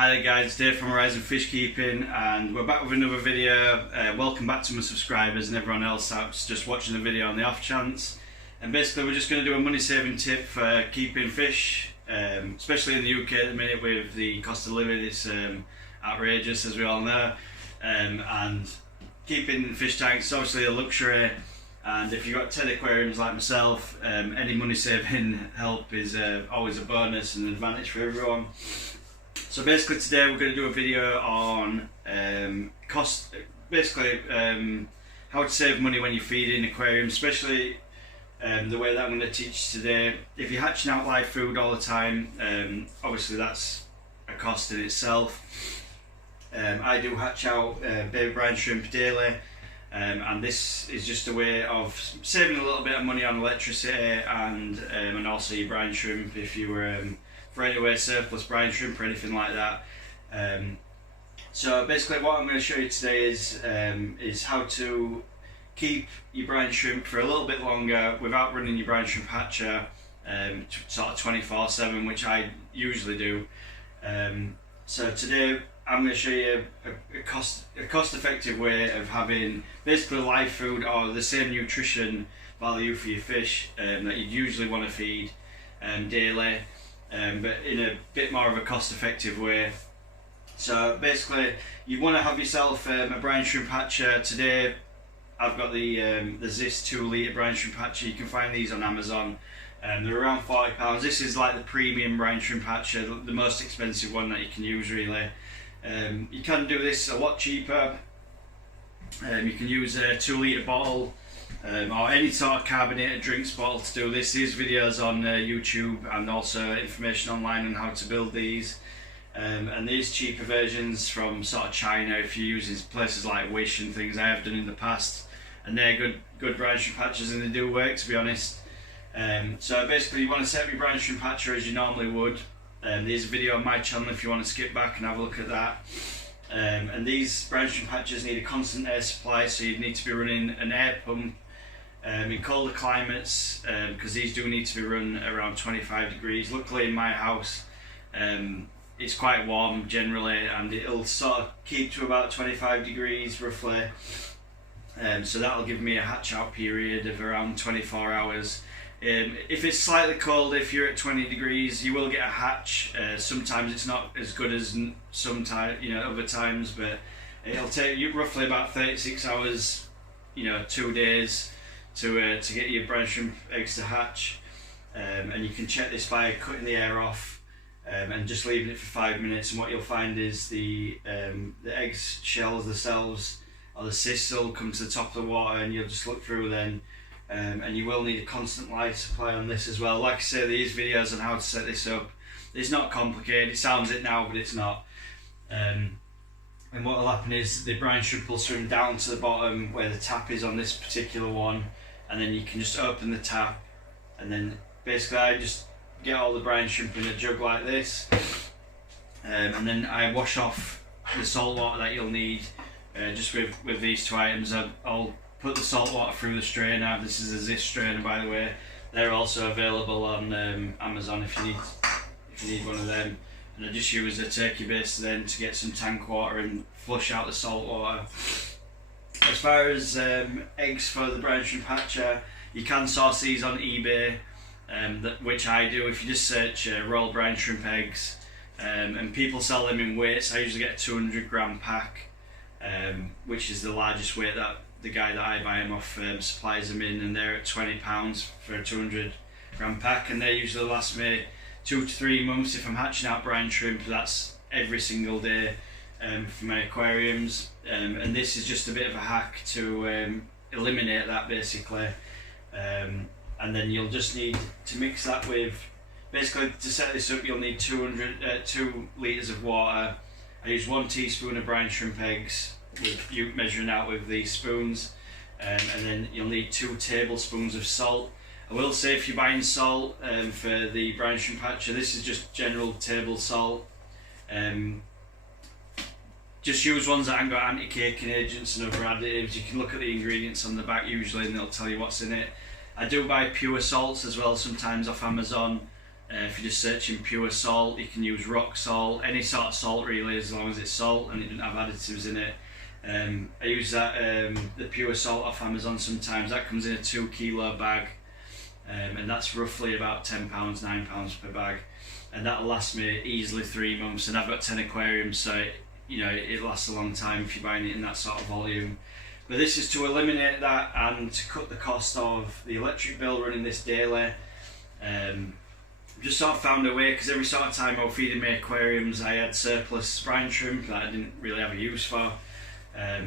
Hi there guys, Dave from Horizon Fish Keeping, and we're back with another video. Welcome back to my subscribers and everyone else that's just watching the video on the off chance. And basically we're just going to do a money saving tip for keeping fish, especially in the UK at the minute with the cost of living. It's outrageous, as we all know, and keeping fish tanks is obviously a luxury, and if you've got 10 aquariums like myself, any money saving help is always a bonus and an advantage for everyone. So basically today we're going to do a video on how to save money when you're feeding aquariums, especially the way that I'm going to teach today. If you're hatching out live food all the time, obviously that's a cost in itself. I do hatch out baby brine shrimp daily, and this is just a way of saving a little bit of money on electricity and also your brine shrimp if you were for anyway surplus brine shrimp or anything like that. So basically what I'm going to show you today is how to keep your brine shrimp for a little bit longer without running your brine shrimp hatcher sort of 24/7, which I usually do. So today I'm going to show you a cost-effective way of having basically live food or the same nutrition value for your fish that you'd usually want to feed daily, but in a bit more of a cost-effective way. So basically you want to have yourself a brine shrimp hatcher. Today I've got the Zis 2 litre brine shrimp hatcher. You can find these on Amazon. They're around £40. This is like the premium brine shrimp hatcher, the most expensive one that you can use really. You can do this a lot cheaper. You can use a 2 litre bottle or any sort of carbonated drinks bottle to do this. There's videos on YouTube and also information online on how to build these. And these cheaper versions from sort of China, if you're using places like Wish and things, I have done in the past, and they're good brine shrimp hatchers and they do work, to be honest. So basically you want to set up your brine shrimp hatcher as you normally would. There's a video on my channel if you want to skip back and have a look at that. And these brine shrimp hatchers need a constant air supply, so you need to be running an air pump in colder climates, because these do need to be run around 25 degrees. Luckily in my house it's quite warm generally, and it'll sort of keep to about 25 degrees roughly. So that'll give me a hatch out period of around 24 hours. If it's slightly cold, if you're at 20 degrees, you will get a hatch. Sometimes it's not as good as other times, but it'll take you roughly about 36 hours, 2 days to get your brine shrimp eggs to hatch. And you can check this by cutting the air off and just leaving it for 5 minutes. And what you'll find is the eggs shells themselves, or the cysts, will come to the top of the water, and you'll just look through then. And you will need a constant light supply on this as well. Like I say, these videos on how to set this up, it's not complicated. It sounds it now, but it's not. And what will happen is the brine shrimp will swim down to the bottom where the tap is on this particular one, and then you can just open the tap, and then basically I just get all the brine shrimp in a jug like this, and then I wash off the salt water that you'll need. Just with these two items, I'll put the salt water through the strainer. This is a Zis strainer, by the way. They're also available on Amazon if you need one of them. And I just use a turkey base then to get some tank water and flush out the salt water. As far as eggs for the brine shrimp hatcher, you can source these on eBay, which I do. If you just search royal brine shrimp eggs, and people sell them in weights. I usually get a 200 gram pack, which is the largest weight that the guy that I buy them off supplies them in, and they're at £20 for a 200 gram pack, and they usually last me 2 to 3 months if I'm hatching out brine shrimp. That's every single day for my aquariums, and this is just a bit of a hack to eliminate that basically. And then you'll just need to mix that with, basically to set this up you'll need 2 litres of water. I use 1 teaspoon of brine shrimp eggs, with you measuring out with these spoons, and then you'll need 2 tablespoons of salt. I will say if you're buying salt for the brine shrimp hatcher, this is just general table salt. Just use ones that haven't got anti-caking agents and other additives. You can look at the ingredients on the back usually and they'll tell you what's in it. I do buy pure salts as well sometimes off Amazon. If you're just searching pure salt, you can use rock salt, any sort of salt really, as long as it's salt and it doesn't have additives in it. I use that the pure salt off Amazon sometimes. That comes in a 2 kilo bag, and that's roughly about £10, £9 per bag, and that'll last me easily 3 months. And I've got 10 aquariums, so it lasts a long time if you're buying it in that sort of volume. But this is to eliminate that and to cut the cost of the electric bill running this daily. Just sort of found a way, because every sort of time I was feeding my aquariums I had surplus brine shrimp that I didn't really have a use for.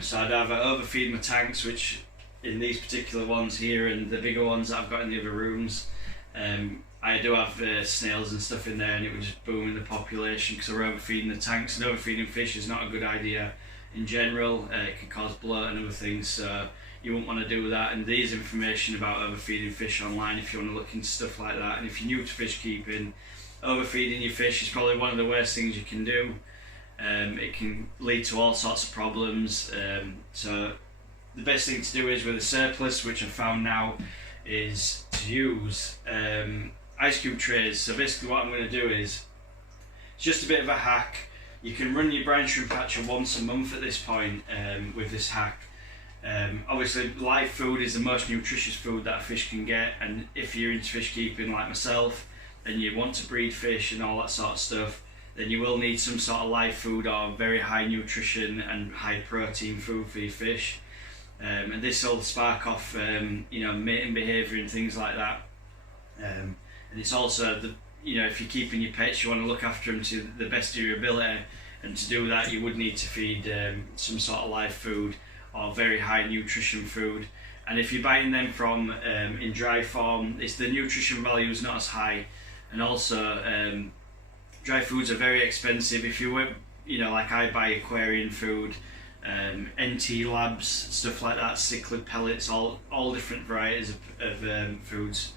So I'd either overfeed my tanks, which in these particular ones here and the bigger ones that I've got in the other rooms, I do have snails and stuff in there, and it would just boom in the population because we're overfeeding the tanks. And overfeeding fish is not a good idea in general. It can cause bloat and other things, so you wouldn't want to do that. And there's information about overfeeding fish online if you want to look into stuff like that. And if you're new to fish keeping, overfeeding your fish is probably one of the worst things you can do. It can lead to all sorts of problems. So the best thing to do is, with a surplus, which I've found now, is to use ice cube trays. So basically what I'm going to do is, it's just a bit of a hack. You can run your brine shrimp hatcher once a month at this point with this hack. Obviously live food is the most nutritious food that a fish can get, and if you're into fish keeping like myself and you want to breed fish and all that sort of stuff, then you will need some sort of live food or very high nutrition and high protein food for your fish. And this will spark off mating behaviour and things like that. And it's also if you're keeping your pets, you want to look after them to the best of your ability, and to do that you would need to feed some sort of live food or very high nutrition food. And if you're buying them from in dry form, the nutrition value is not as high, and also dry foods are very expensive. If you were, like I buy Aquarium food, NT Labs, stuff like that, cichlid pellets, all different varieties of foods,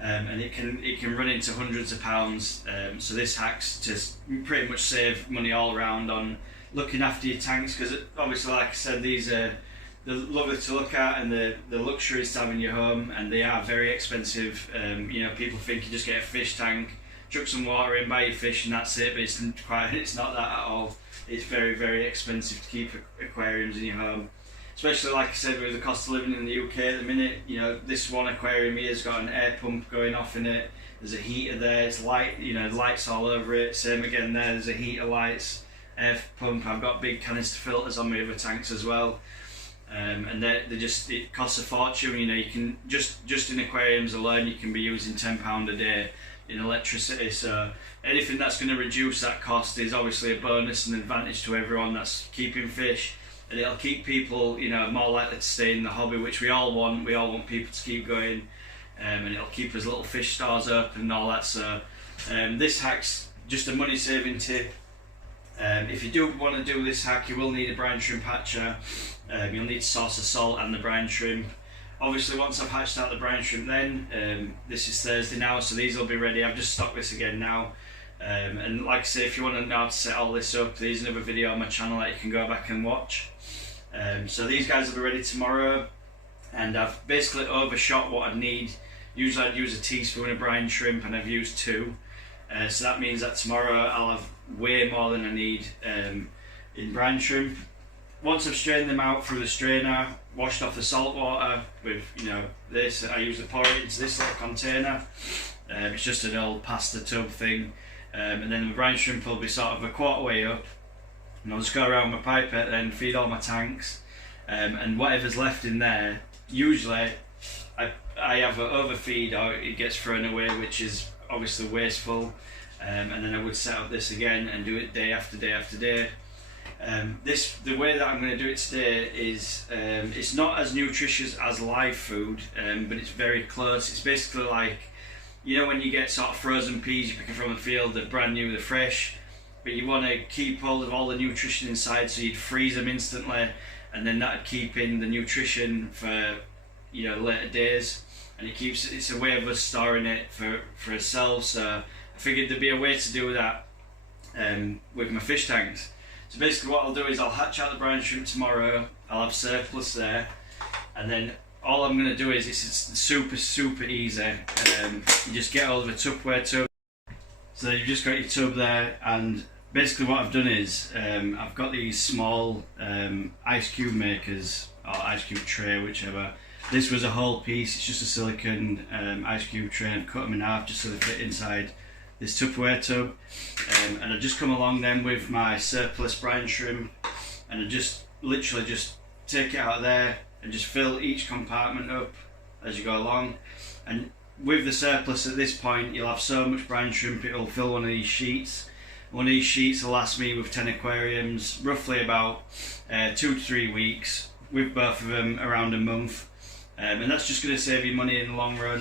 and it can run into hundreds of pounds. So this hack's to pretty much save money all around on looking after your tanks, because obviously, like I said, they're lovely to look at and the luxuries to have in your home, and they are very expensive. People think you just get a fish tank, chuck some water in, buy your fish and that's it, but it's not that at all. It's very, very expensive to keep aquariums in your home, especially, like I said, with the cost of living in the UK at the minute. This one aquarium here has got an air pump going off in it, there's a heater there, it's light, lights all over it. Same again there's a heater, lights, air pump. I've got big canister filters on my other tanks as well, and it costs a fortune. You can just in aquariums alone you can be using £10 a day in electricity. So anything that's going to reduce that cost is obviously a bonus and advantage to everyone that's keeping fish, and it'll keep people more likely to stay in the hobby, which we all want. We all want people to keep going, and it'll keep us little fish stores open and all that. So this hack's just a money saving tip. If you do want to do this hack, you will need a brine shrimp hatcher. You'll need a source of salt and the brine shrimp. Obviously, once I've hatched out the brine shrimp, then this is Thursday now, so these will be ready. I've just stocked this again now. And like I say, if you want to know how to set all this up, there's another video on my channel that you can go back and watch. So these guys will be ready tomorrow, and I've basically overshot what I'd need. Usually I'd use a teaspoon of brine shrimp, and I've used 2. So that means that tomorrow I'll have way more than I need in brine shrimp. Once I've strained them out through the strainer, washed off the salt water with this, I usually pour it into this little container. It's just an old pasta tub thing, and then the brine shrimp will be sort of a quarter way up, and I'll just go around my pipette, then feed all my tanks, and whatever's left in there, usually I either overfeed or it gets thrown away, which is obviously wasteful. And then I would set up this again and do it day after day after day. The way that I'm going to do it today is it's not as nutritious as live food, but it's very close. It's basically like, when you get sort of frozen peas you pick from the field, they're brand new, they're fresh, but you want to keep hold of all the nutrition inside, so you'd freeze them instantly, and then that'd keep in the nutrition for later days, and it's a way of us storing it for ourselves. So I figured there'd be a way to do that with my fish tanks. So basically what I'll do is I'll hatch out the brine shrimp tomorrow, I'll have surplus there, and then all I'm going to do is, it's super easy. You just get hold of a Tupperware tub, So you've just got your tub there, and basically what I've done is I've got these small ice cube makers, or ice cube tray, whichever. This was a whole piece, it's just a silicone ice cube tray, and cut them in half just so they fit inside this Tupperware tub. And I just come along then with my surplus brine shrimp, and I just literally just take it out of there and just fill each compartment up as you go along. And with the surplus at this point, you'll have so much brine shrimp it'll fill one of these sheets. One of these sheets will last me with 10 aquariums roughly about 2 to 3 weeks, with both of them around a month. And that's just going to save you money in the long run,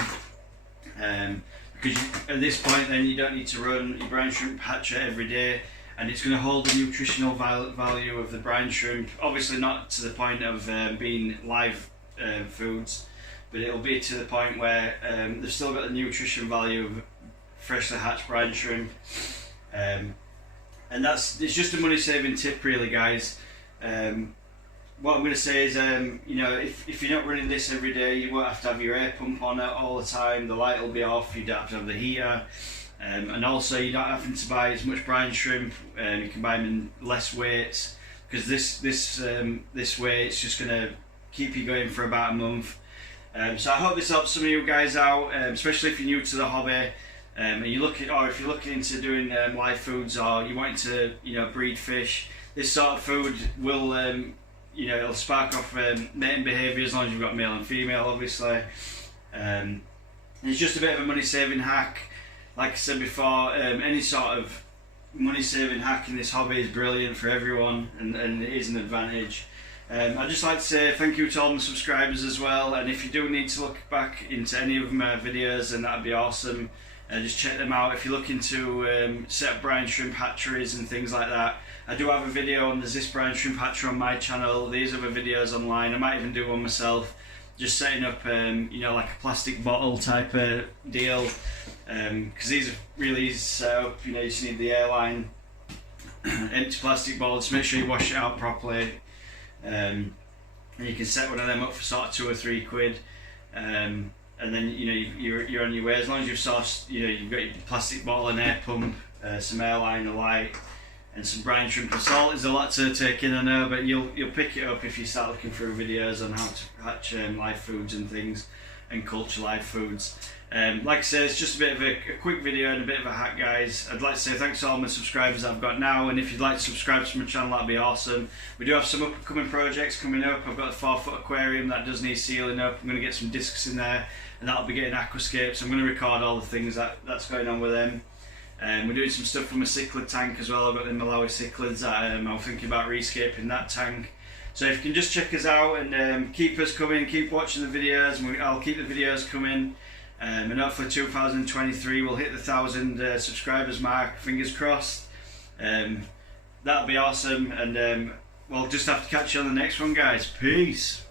because at this point then you don't need to run your brine shrimp hatcher every day, and it's going to hold the nutritional value of the brine shrimp, obviously not to the point of being live foods, but it'll be to the point where they've still got the nutrition value of freshly hatched brine shrimp. And it's just a money saving tip really, guys. What I'm going to say is, you know, if you're not running this every day, you won't have to have your air pump on it all the time, the light will be off, you don't have to have the heater, and also you're not having to buy as much brine shrimp, you can buy them in less weights, because this way it's just going to keep you going for about a month. So I hope this helps some of you guys out, especially if you're new to the hobby, and you're looking, or if you're looking into doing live foods, or you want to, you know, breed fish. This sort of food will you know, it'll spark off mating behaviour as long as you've got male and female, obviously. It's just a bit of a money saving hack. Like I said before, any sort of money saving hack in this hobby is brilliant for everyone, and it is an advantage. I'd just like to say thank you to all my subscribers as well, and if you do need to look back into any of my videos, then that'd be awesome. Just check them out if you're looking to set up brine shrimp hatcheries and things like that. I do have a video on the This Brine Shrimp Hatcher on my channel. These other videos online, I might even do one myself, just setting up you know, like a plastic bottle type of deal, because these are really easy to set up. You know, you just need the airline, empty plastic bottle, just make sure you wash it out properly, and you can set one of them up for sort of £2 or £3, and then, you know, you're on your way. As long as you've sourced, you know, you've got your plastic bottle, an air pump, some airline, a light, and some brine shrimp and salt. Is a lot to take in, I know, but you'll pick it up if you start looking through videos on how to hatch live foods and things, and culture live foods. Like I said, it's just a bit of a quick video and a bit of a hack, guys. I'd like to say thanks to all my subscribers I've got now, and if you'd like to subscribe to my channel, that'd be awesome. We do have some upcoming projects coming up. I've got a 4-foot aquarium that does need sealing up. I'm going to get some discs in there, and that'll be getting aquascapes. I'm going to record all the things that's going on with them. We're doing some stuff from a cichlid tank as well. I've got the Malawi cichlids that I'm thinking about rescaping that tank. So if you can just check us out and keep us coming, keep watching the videos, and I'll keep the videos coming. And hopefully 2023 we'll hit the 1,000 subscribers mark, fingers crossed. That'll be awesome, and we'll just have to catch you on the next one, guys. Peace.